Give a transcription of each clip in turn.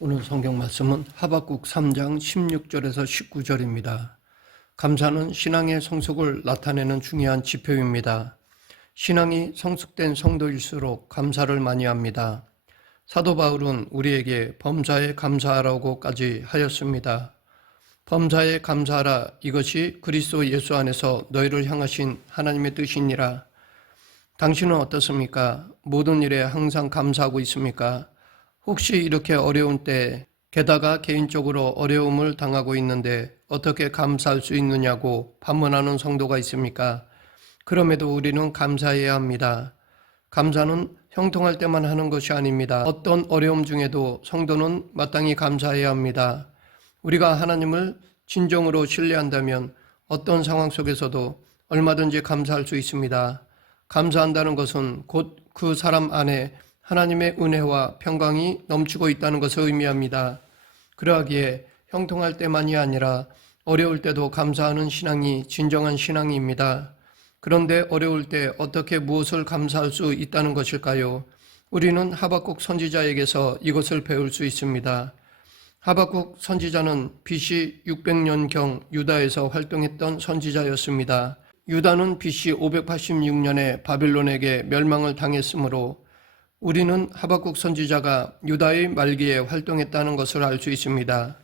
오늘 성경 말씀은 하박국 3장 16절에서 19절입니다. 감사는 신앙의 성숙을 나타내는 중요한 지표입니다. 신앙이 성숙된 성도일수록 감사를 많이 합니다. 사도 바울은 우리에게 범사에 감사하라고까지 하였습니다. 범사에 감사하라, 이것이 그리스도 예수 안에서 너희를 향하신 하나님의 뜻이니라. 당신은 어떻습니까? 모든 일에 항상 감사하고 있습니까? 혹시 이렇게 어려운 때, 게다가 개인적으로 어려움을 당하고 있는데 어떻게 감사할 수 있느냐고 반문하는 성도가 있습니까? 그럼에도 우리는 감사해야 합니다. 감사는 형통할 때만 하는 것이 아닙니다. 어떤 어려움 중에도 성도는 마땅히 감사해야 합니다. 우리가 하나님을 진정으로 신뢰한다면 어떤 상황 속에서도 얼마든지 감사할 수 있습니다. 감사한다는 것은 곧 그 사람 안에 하나님의 은혜와 평강이 넘치고 있다는 것을 의미합니다. 그러하기에 형통할 때만이 아니라 어려울 때도 감사하는 신앙이 진정한 신앙입니다. 그런데 어려울 때 어떻게 무엇을 감사할 수 있다는 것일까요? 우리는 하박국 선지자에게서 이것을 배울 수 있습니다. 하박국 선지자는 BC 600년경 유다에서 활동했던 선지자였습니다. 유다는 BC 586년에 바빌론에게 멸망을 당했으므로 우리는 하박국 선지자가 유다의 말기에 활동했다는 것을 알 수 있습니다.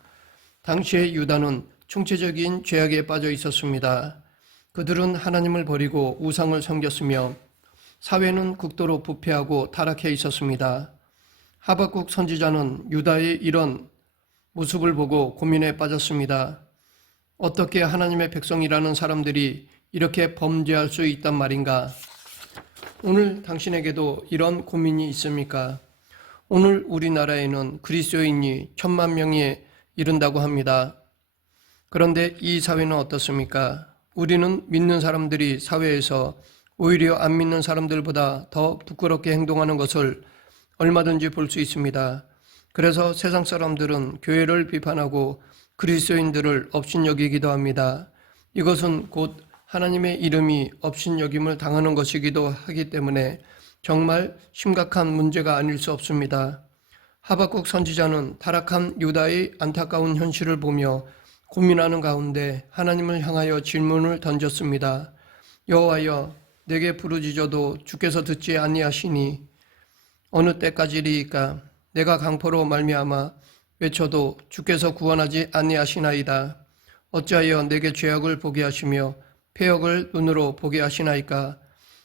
당시의 유다는 총체적인 죄악에 빠져 있었습니다. 그들은 하나님을 버리고 우상을 섬겼으며 사회는 극도로 부패하고 타락해 있었습니다. 하박국 선지자는 유다의 이런 모습을 보고 고민에 빠졌습니다. 어떻게 하나님의 백성이라는 사람들이 이렇게 범죄할 수 있단 말인가? 오늘 당신에게도 이런 고민이 있습니까? 오늘 우리나라에는 그리스도인이 1000만 명에 이른다고 합니다. 그런데 이 사회는 어떻습니까? 우리는 믿는 사람들이 사회에서 오히려 안 믿는 사람들보다 더 부끄럽게 행동하는 것을 얼마든지 볼 수 있습니다. 그래서 세상 사람들은 교회를 비판하고 그리스도인들을 업신여기기도 합니다. 이것은 곧 하나님의 이름이 업신여김을 당하는 것이기도 하기 때문에 정말 심각한 문제가 아닐 수 없습니다. 하박국 선지자는 타락한 유다의 안타까운 현실을 보며 고민하는 가운데 하나님을 향하여 질문을 던졌습니다. 여호와여, 내게 부르짖어도 주께서 듣지 아니하시니 어느 때까지리이까? 내가 강포로 말미암아 외쳐도 주께서 구원하지 아니하시나이다. 어찌하여 내게 죄악을 보게 하시며 폐역을 눈으로 보게 하시나이까?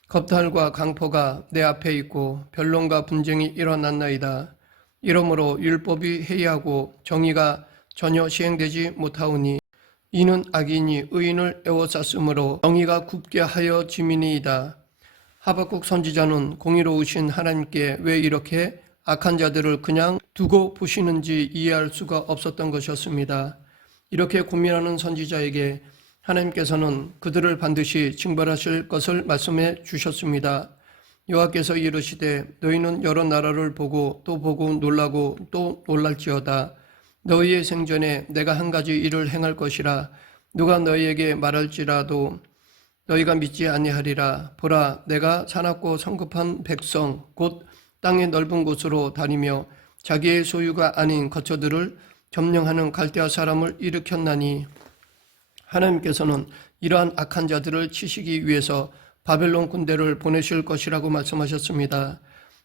겁탈과 강포가 내 앞에 있고 변론과 분쟁이 일어났나이다. 이러므로 율법이 해이하고 정의가 전혀 시행되지 못하오니 이는 악인이 의인을 애워쌌으므로 정의가 굽게 하여 지민이이다. 하박국 선지자는 공의로우신 하나님께 왜 이렇게 악한 자들을 그냥 두고 보시는지 이해할 수가 없었던 것이었습니다. 이렇게 고민하는 선지자에게 하나님께서는 그들을 반드시 징벌하실 것을 말씀해 주셨습니다. 여호와께서 이르시되 너희는 여러 나라를 보고 또 보고 놀라고 또 놀랄지어다. 너희의 생전에 내가 한 가지 일을 행할 것이라. 누가 너희에게 말할지라도 너희가 믿지 아니하리라. 보라, 내가 사납고 성급한 백성 곧 땅의 넓은 곳으로 다니며 자기의 소유가 아닌 거처들을 점령하는 갈대아 사람을 일으켰나니 하나님께서는 이러한 악한 자들을 치시기 위해서 바벨론 군대를 보내실 것이라고 말씀하셨습니다.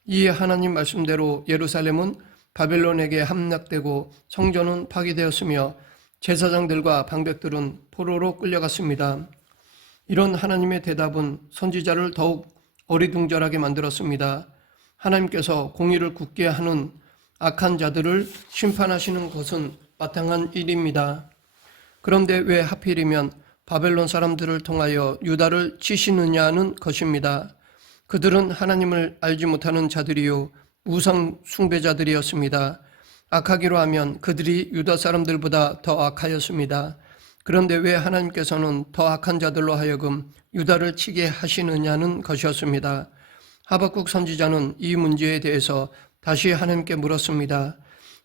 이 하나님 말씀대로 예루살렘은 바벨론에게 함락되고 성전은 파괴되었으며 제사장들과 방백들은 포로로 끌려갔습니다. 이런 하나님의 대답은 선지자를 더욱 어리둥절하게 만들었습니다. 하나님께서 공의를 굳게 하는 악한 자들을 심판하시는 것은 마땅한 일입니다. 그런데 왜 하필이면 바벨론 사람들을 통하여 유다를 치시느냐는 것입니다. 그들은 하나님을 알지 못하는 자들이요 우상 숭배자들이었습니다. 악하기로 하면 그들이 유다 사람들보다 더 악하였습니다. 그런데 왜 하나님께서는 더 악한 자들로 하여금 유다를 치게 하시느냐는 것이었습니다. 하박국 선지자는 이 문제에 대해서 다시 하나님께 물었습니다.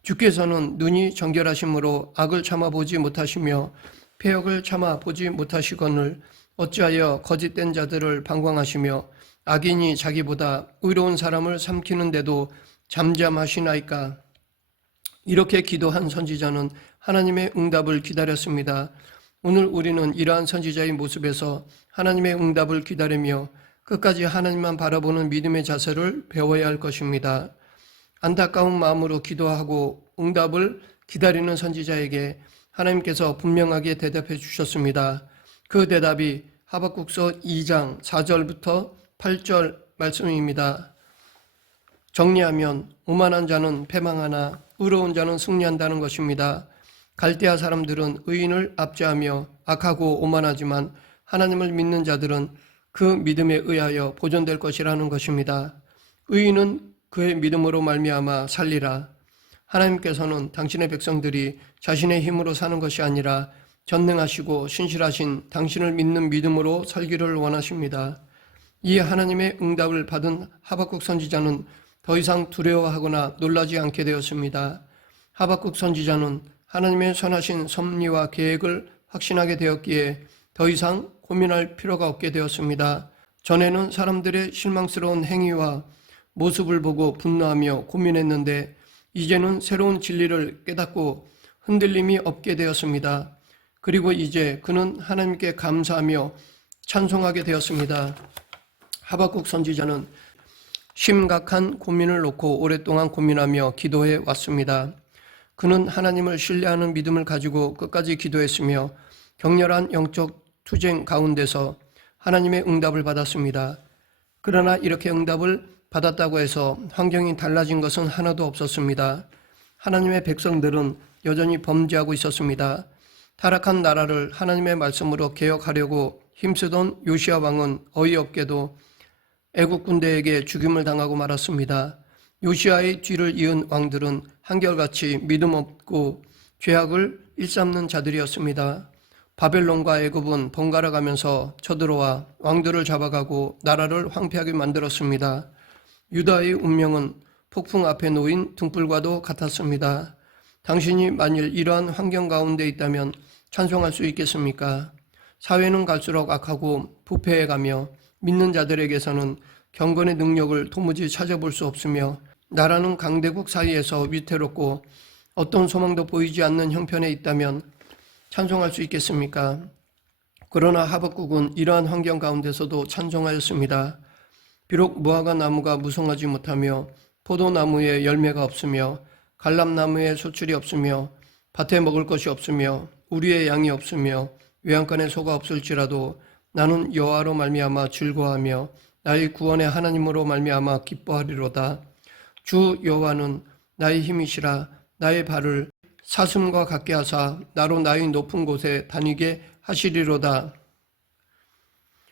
주께서는 눈이 정결하심으로 악을 참아보지 못하시며 폐역을 참아보지 못하시거늘 어찌하여 거짓된 자들을 방광하시며 악인이 자기보다 의로운 사람을 삼키는데도 잠잠하시나이까? 이렇게 기도한 선지자는 하나님의 응답을 기다렸습니다. 오늘 우리는 이러한 선지자의 모습에서 하나님의 응답을 기다리며 끝까지 하나님만 바라보는 믿음의 자세를 배워야 할 것입니다. 안타까운 마음으로 기도하고 응답을 기다리는 선지자에게 하나님께서 분명하게 대답해 주셨습니다. 그 대답이 하박국서 2장 4절부터 8절 말씀입니다. 정리하면 오만한 자는 패망하나 의로운 자는 승리한다는 것입니다. 갈대아 사람들은 의인을 압제하며 악하고 오만하지만 하나님을 믿는 자들은 그 믿음에 의하여 보존될 것이라는 것입니다. 의인은 그의 믿음으로 말미암아 살리라. 하나님께서는 당신의 백성들이 자신의 힘으로 사는 것이 아니라 전능하시고 신실하신 당신을 믿는 믿음으로 살기를 원하십니다. 이 하나님의 응답을 받은 하박국 선지자는 더 이상 두려워하거나 놀라지 않게 되었습니다. 하박국 선지자는 하나님의 선하신 섭리와 계획을 확신하게 되었기에 더 이상 고민할 필요가 없게 되었습니다. 전에는 사람들의 실망스러운 행위와 모습을 보고 분노하며 고민했는데 이제는 새로운 진리를 깨닫고 흔들림이 없게 되었습니다. 그리고 이제 그는 하나님께 감사하며 찬송하게 되었습니다. 하박국 선지자는 심각한 고민을 놓고 오랫동안 고민하며 기도해 왔습니다. 그는 하나님을 신뢰하는 믿음을 가지고 끝까지 기도했으며 격렬한 영적 투쟁 가운데서 하나님의 응답을 받았습니다. 그러나 이렇게 응답을 받았다고 해서 환경이 달라진 것은 하나도 없었습니다. 하나님의 백성들은 여전히 범죄하고 있었습니다. 타락한 나라를 하나님의 말씀으로 개혁하려고 힘쓰던 요시야 왕은 어이없게도 애국 군대에게 죽임을 당하고 말았습니다. 요시야의 뒤를 이은 왕들은 한결같이 믿음 없고 죄악을 일삼는 자들이었습니다. 바벨론과 애굽은 번갈아 가면서 쳐들어와 왕들을 잡아가고 나라를 황폐하게 만들었습니다. 유다의 운명은 폭풍 앞에 놓인 등불과도 같았습니다. 당신이 만일 이러한 환경 가운데 있다면 찬송할 수 있겠습니까? 사회는 갈수록 악하고 부패해가며 믿는 자들에게서는 경건의 능력을 도무지 찾아볼 수 없으며 나라는 강대국 사이에서 위태롭고 어떤 소망도 보이지 않는 형편에 있다면 찬송할 수 있겠습니까? 그러나 하박국은 이러한 환경 가운데서도 찬송하였습니다. 비록 무화과 나무가 무성하지 못하며 포도나무에 열매가 없으며 갈람나무에 소출이 없으며 밭에 먹을 것이 없으며 우리의 양이 없으며 외양간에 소가 없을지라도 나는 여호와로 말미암아 즐거워하며 나의 구원의 하나님으로 말미암아 기뻐하리로다. 주 여호와는 나의 힘이시라. 나의 발을 사슴과 같게 하사 나로 나의 높은 곳에 다니게 하시리로다.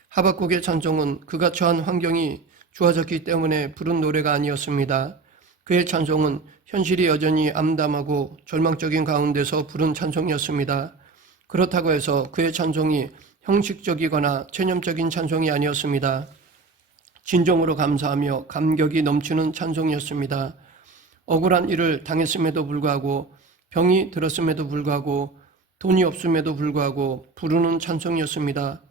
하박국의 찬송은 그가 처한 환경이 좋아졌기 때문에 부른 노래가 아니었습니다. 그의 찬송은 현실이 여전히 암담하고 절망적인 가운데서 부른 찬송이었습니다. 그렇다고 해서 그의 찬송이 형식적이거나 체념적인 찬송이 아니었습니다. 진정으로 감사하며 감격이 넘치는 찬송이었습니다. 억울한 일을 당했음에도 불구하고 병이 들었음에도 불구하고 돈이 없음에도 불구하고 부르는 찬송이었습니다.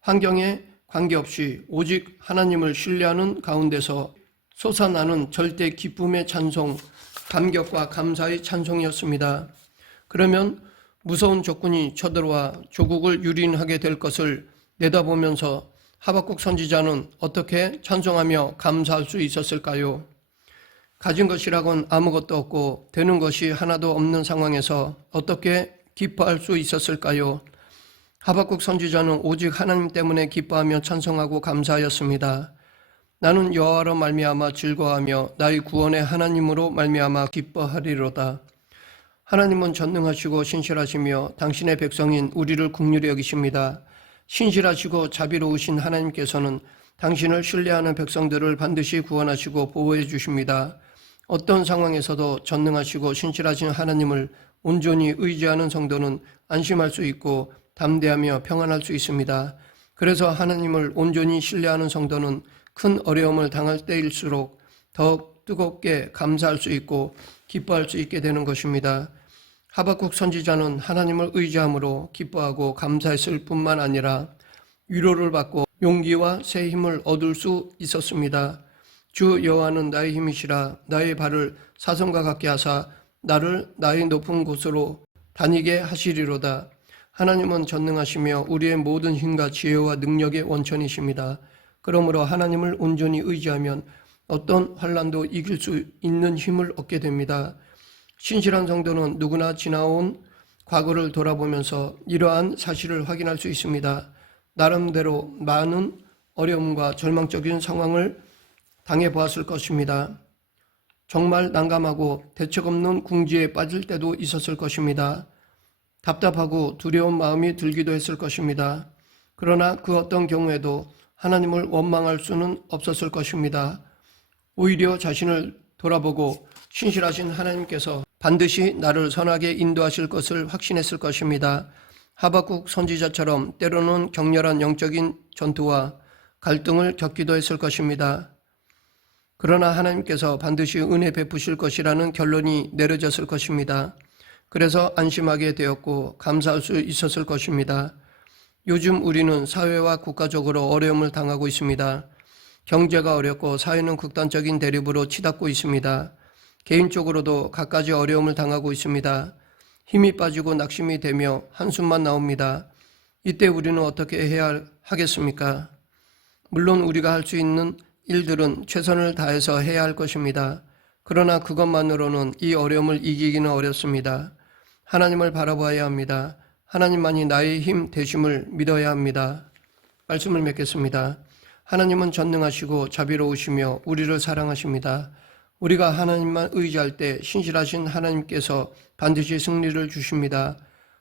환경에 관계없이 오직 하나님을 신뢰하는 가운데서 솟아나는 절대 기쁨의 찬송, 감격과 감사의 찬송이었습니다. 그러면 무서운 적군이 쳐들어와 조국을 유린하게 될 것을 내다보면서 하박국 선지자는 어떻게 찬송하며 감사할 수 있었을까요? 가진 것이라곤 아무것도 없고 되는 것이 하나도 없는 상황에서 어떻게 기뻐할 수 있었을까요? 하박국 선지자는 오직 하나님 때문에 기뻐하며 찬송하고 감사하였습니다. 나는 여호와로 말미암아 즐거워하며 나의 구원의 하나님으로 말미암아 기뻐하리로다. 하나님은 전능하시고 신실하시며 당신의 백성인 우리를 긍휼히 여기십니다. 신실하시고 자비로우신 하나님께서는 당신을 신뢰하는 백성들을 반드시 구원하시고 보호해 주십니다. 어떤 상황에서도 전능하시고 신실하신 하나님을 온전히 의지하는 성도는 안심할 수 있고 담대하며 평안할 수 있습니다. 그래서 하나님을 온전히 신뢰하는 성도는 큰 어려움을 당할 때일수록 더 뜨겁게 감사할 수 있고 기뻐할 수 있게 되는 것입니다. 하박국 선지자는 하나님을 의지함으로 기뻐하고 감사했을 뿐만 아니라 위로를 받고 용기와 새 힘을 얻을 수 있었습니다. 주 여호와는 나의 힘이시라. 나의 발을 사슴과 같게 하사 나를 나의 높은 곳으로 다니게 하시리로다. 하나님은 전능하시며 우리의 모든 힘과 지혜와 능력의 원천이십니다. 그러므로 하나님을 온전히 의지하면 어떤 환난도 이길 수 있는 힘을 얻게 됩니다. 신실한 성도는 누구나 지나온 과거를 돌아보면서 이러한 사실을 확인할 수 있습니다. 나름대로 많은 어려움과 절망적인 상황을 당해보았을 것입니다. 정말 난감하고 대책 없는 궁지에 빠질 때도 있었을 것입니다. 답답하고 두려운 마음이 들기도 했을 것입니다. 그러나 그 어떤 경우에도 하나님을 원망할 수는 없었을 것입니다. 오히려 자신을 돌아보고 신실하신 하나님께서 반드시 나를 선하게 인도하실 것을 확신했을 것입니다. 하박국 선지자처럼 때로는 격렬한 영적인 전투와 갈등을 겪기도 했을 것입니다. 그러나 하나님께서 반드시 은혜 베푸실 것이라는 결론이 내려졌을 것입니다. 그래서 안심하게 되었고 감사할 수 있었을 것입니다. 요즘 우리는 사회와 국가적으로 어려움을 당하고 있습니다. 경제가 어렵고 사회는 극단적인 대립으로 치닫고 있습니다. 개인적으로도 갖가지 어려움을 당하고 있습니다. 힘이 빠지고 낙심이 되며 한숨만 나옵니다. 이때 우리는 어떻게 해야 하겠습니까? 물론 우리가 할 수 있는 일들은 최선을 다해서 해야 할 것입니다. 그러나 그것만으로는 이 어려움을 이기기는 어렵습니다. 하나님을 바라봐야 합니다. 하나님만이 나의 힘 되심을 믿어야 합니다. 말씀을 맺겠습니다. 하나님은 전능하시고 자비로우시며 우리를 사랑하십니다. 우리가 하나님만 의지할 때 신실하신 하나님께서 반드시 승리를 주십니다.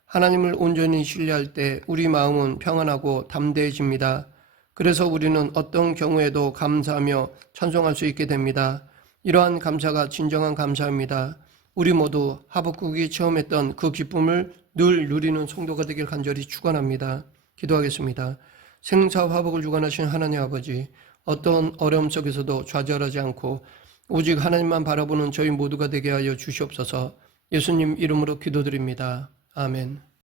하나님을 온전히 신뢰할 때 우리 마음은 평안하고 담대해집니다. 그래서 우리는 어떤 경우에도 감사하며 찬송할 수 있게 됩니다. 이러한 감사가 진정한 감사입니다. 우리 모두 하박국이 체험했던 그 기쁨을 늘 누리는 성도가 되길 간절히 축원합니다. 기도하겠습니다. 생사화복을 주관하신 하나님 아버지, 어떤 어려움 속에서도 좌절하지 않고 오직 하나님만 바라보는 저희 모두가 되게 하여 주시옵소서. 예수님 이름으로 기도드립니다. 아멘.